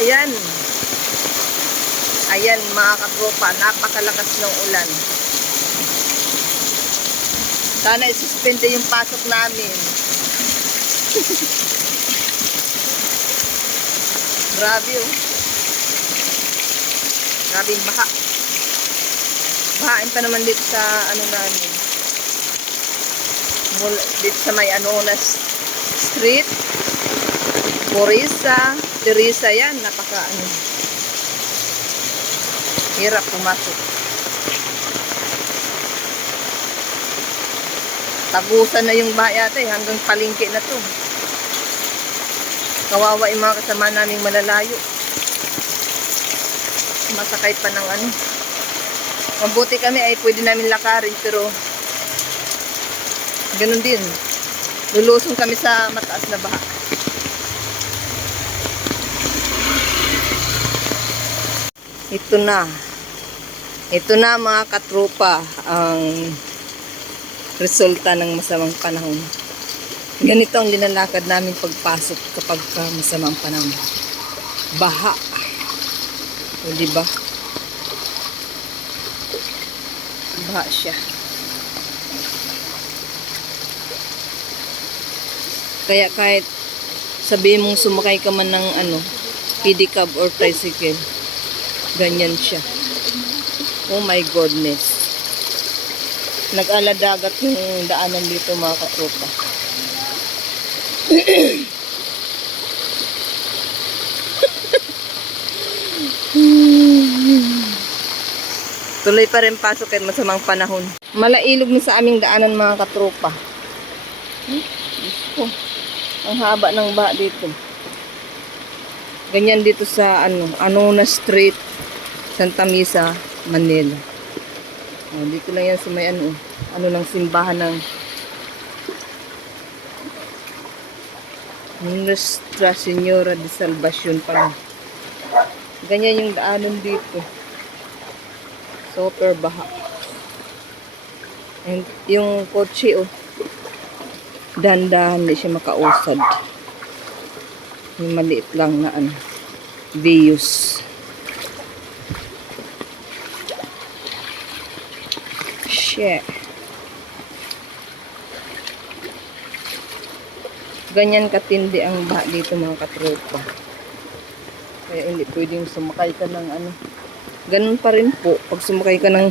Ayan. Ayan mga katropa, napakalakas ng ulan. Sana isuspende yung pasok namin. Grabe oh. Grabe yung baha. Bahain pa naman dito sa ano namin. Dito sa may Anonas Street. Morisa, Teresa yan. Napaka ano. Hirap pumasok. Tagusan na yung bahay ate. Hanggang palingki na to. Kawawa yung mga kasama naming malalayo. Masakay pa ng ano. Mabuti kami ay pwede namin lakarin pero ganun din. Lulusong kami sa mataas na baha. Ito na. Ito na mga katropa ang resulta ng masamang panahon. Ganito ang linalakad namin pagpasok kapag ka masamang panahon. Baha. O diba? Baha siya. Kaya kahit sabihin mong sumakay ka man ng ano, pedicab or tricycle, ganyan siya. Oh my goodness. Nag-aladagat yung daanan dito mga katropa. Tuloy pa rin pasok kahit masamang panahon. Malailog na sa aming daanan mga katropa. Hmm? Ang haba ng ba dito. Ganyan dito sa ano, Anona Street, Santa Misa, Manila. Oh, dito lang yan sa may ano, ano ng simbahan ng Nuestra Señora de Salvacion pala. Ganyan yung daanan dito. Super baha. And yung kotse, oh, dahan-dahan hindi siya makausad. Yung maliit lang na ano, views. Shit. Ganyan katindi ang baha dito mga katropa. Kaya hindi pwedeng sumakay ka ng ano. Ganun pa rin po. Pag sumakay ka ng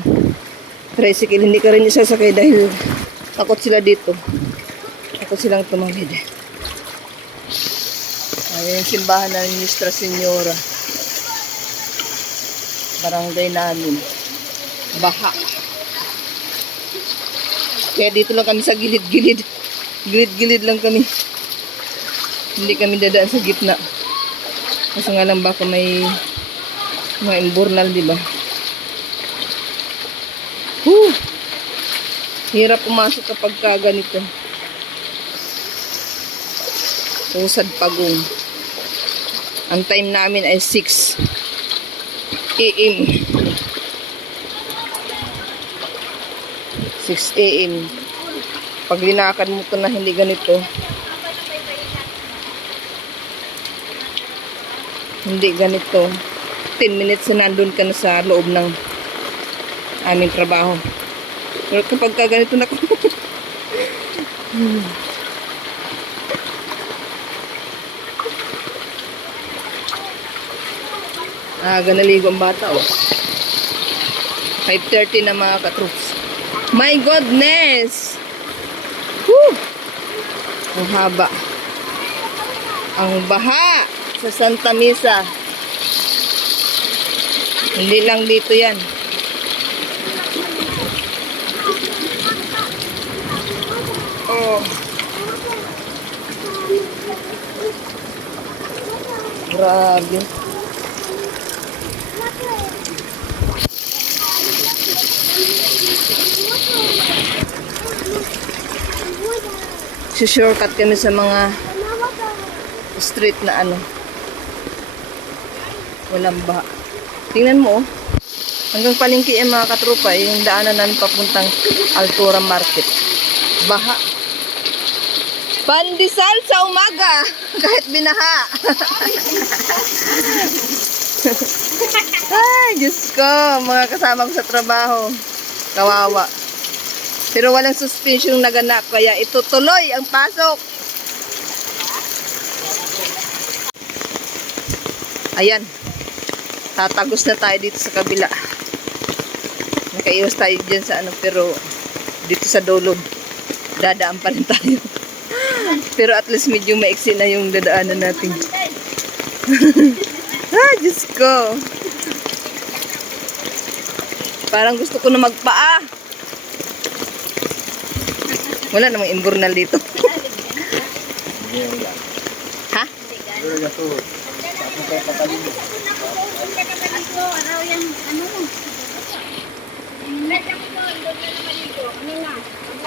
tricycle, hindi ka rin isasakay dahil takot sila dito. Takot silang tumawid. Yung simbahan ng Nuestra Señora. Barangay namin. Baha. Kaya dito lang kami sa gilid-gilid. Gilid-gilid lang kami. Hindi kami dadaan sa gitna. Kasi nga lang baka may mga imburnal, di ba? Whew! Hirap pumasok kapag ka ganito. Usad pagong. Ang time namin ay 6 a.m. 6 a.m. Pag linakad mo to na hindi ganito, hindi ganito, 10 minutes na nandun ka na sa loob ng aming trabaho. Pero kapag ka ganito na Ah, ganaligo ang bata, oh. 5.30 na mga katroops. My goodness! Whew! Ang haba. Ang baha sa Santa Misa. Hindi lang dito yan. Oh. Grabe. Shortcut kami sa mga street na ano. Walang baha. Tingnan mo, oh. Hanggang palingki yung mga katropa, yung daanan papuntang Altura Market. Baha. Pandesal sa umaga, kahit binaha. Ay, Diyos ko, mga kasama ko sa trabaho. Kawawa. Pero walang suspension naganap, kaya itutuloy ang pasok. Ayan. Tatagos na tayo dito sa kabila. Nakaiwas tayo dyan sa ano, pero dito sa dulo, dadaan pa rin tayo. pero at least medyo maiksi na yung dadaanan natin. ah, Diyos ko. Parang gusto ko na magpaa. Wala namang imburnal dito. ha?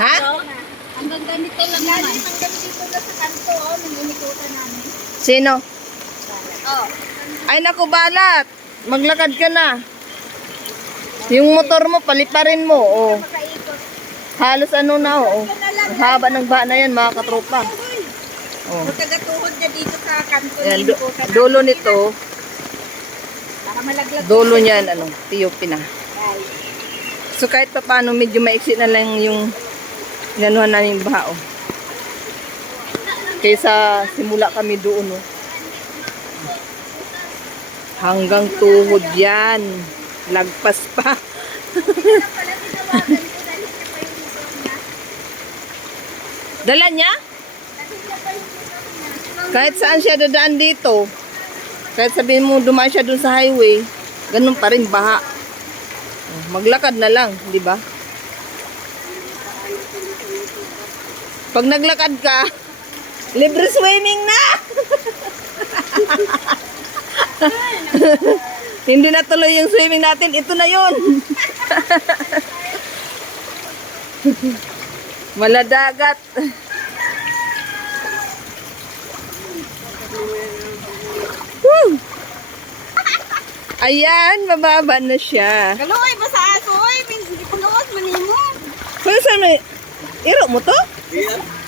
Ha? Hanggang ganito lang naman. Hanggang na sa kanto, oh, inikutan namin. Sino? Oh, Ay naku balat. Maglakad ka na. Yung motor mo, paliparin mo. Oh. Halos ano na, oh. Ang haba ng ba na yan, mga katropa. Oh. Magkagatuhod na dito sa kanto Ayan, namin. dulo nito, Baka malaglag. dulo niyan, ano, tiyupi na. So kahit pa paano, medyo maiksi na lang yung inanuhan namin baha, oh. Kaysa simula kami doon, oh. Hanggang tuhod yan. Lagpas pa. Dala niya? Kahit saan siya dadaan dito, kahit sabihin mo dumaan siya dun sa highway, ganun pa rin baha. Maglakad na lang, di ba? Pag naglakad ka, libre swimming na! Hindi na tuloy yung swimming natin, ito na yun. Maladagat. Woo! Ayan, mababa na siya. Kaluoy ba sa aso? Oy, hindi ko luwas manimo. Kaya saan may... Iro mo to?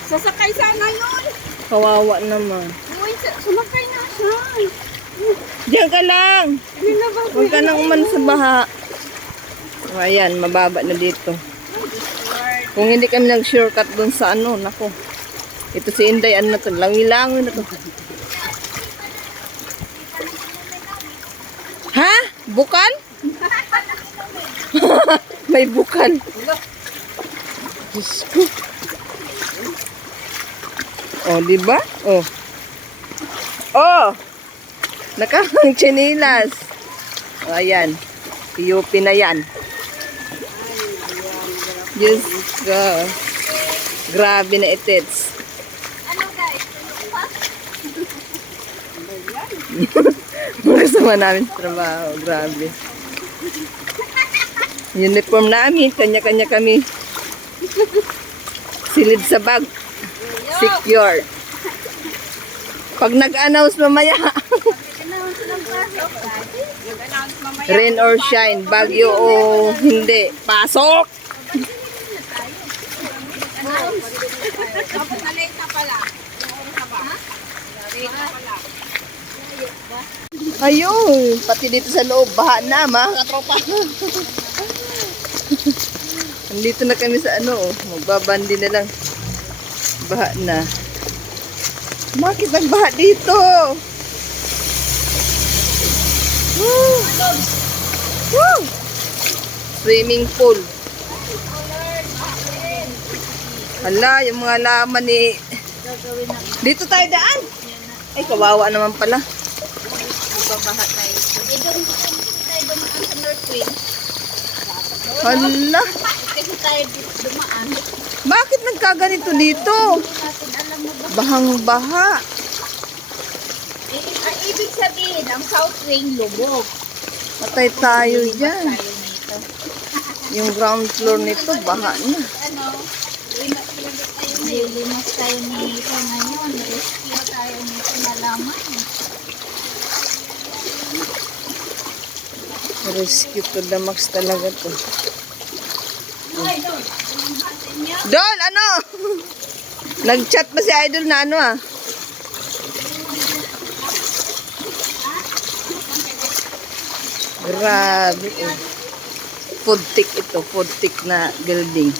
Sasakay sana yun. Kawawa naman. Uy, sa- sumakay na siya. Diyan ka lang. Huwag ka nang uman sa baha. O, Ayan, mababa na dito. Kung hindi kami nag-shortcut doon sa ano, nako. Ito si Inday, ano na to, langi-langi na to. Ha? Bukal? May bukal. Diyos ko. Oh, di ba? Oh. Oh! Chinilas. O, ayan. PUP na yan. Diyos ko. Grabe na itits. Ano guys? Ano kasama namin sa trabaho. Grabe. Uniform namin. Kanya-kanya kami. Silid sa bag. Secure. Pag nag-announce mamaya. rain or shine, bagyo o hindi, pasok! Tapos na late na pala. Yung oras na ba? Late na pala. Ayun, pati dito sa loob, baha na, mga katropa. Andito na kami sa ano, oh, magbabandi na lang. Baha na. Bakit nagbaha dito? Woo! Woo! Swimming pool. Hala, yung mga laman ni... Na. Dito tayo daan. Ay, kawawa naman pala. Magbabaha tayo. Eh, doon tayo dumaan sa North Wing. Hala, Kasi tayo dumaan. bakit nagkaganito dito? Bahang-baha. Eh, Ang ibig sabihin, ang South Wing lubog. Patay tayo dyan. Yung ground floor nito, baha na. Ano? Limas talaga tayo nito ngayon. Rescue tayo nito nalaman. Rescue to the max talaga to. Dol, ano? Nag-chat pa si Idol na ano ah. Grabe. eh. Food tick ito. Food tick na building.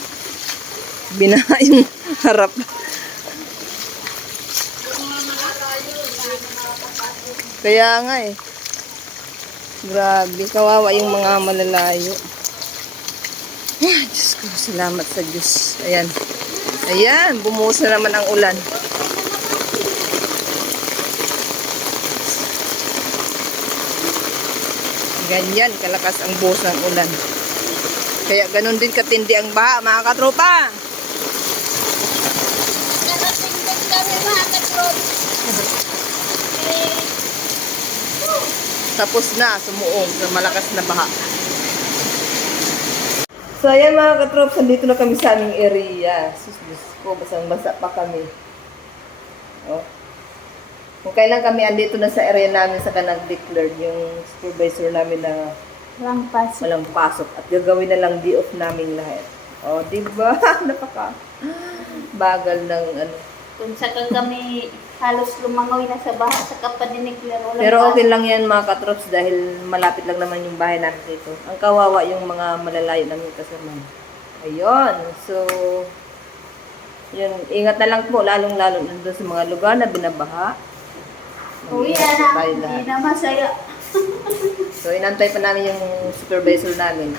Binaha yung harap. Kaya nga eh. Grabe. Kawawa yung mga malalayo. Ay, Diyos ko. Salamat sa Diyos. Ayan. Ayan. Bumuhos na naman ang ulan. Ganyan, kalakas ang buhos ng ulan. Kaya ganun din katindi ang baha, mga katropa. Narating din kami mga katrop. Eh, Tapos na, sumuong sa malakas na baha. So, ayan mga katrops, nandito na kami sa aming area. Sus, Diyos ko, basang-basa pa kami. Oh. Kung kailan kami andito na sa area namin sa nag-declared yung supervisor namin na walang pasok. walang pasok at gagawin na lang di off namin lahat. Oh, di ba? Napaka bagal ng ano. Kung saka kami halos lumangoy na sa bahay sa kapadiniklar. Walang Pero okay lang yan mga katrops dahil malapit lang naman yung bahay namin dito. Ang kawawa yung mga malalayo namin kasama. Ayun. So, yun. Ingat na lang po, lalong-lalo nandun sa mga lugar na binabaha. Uwi na na. Hindi na masaya. So, inantay pa namin yung supervisor namin.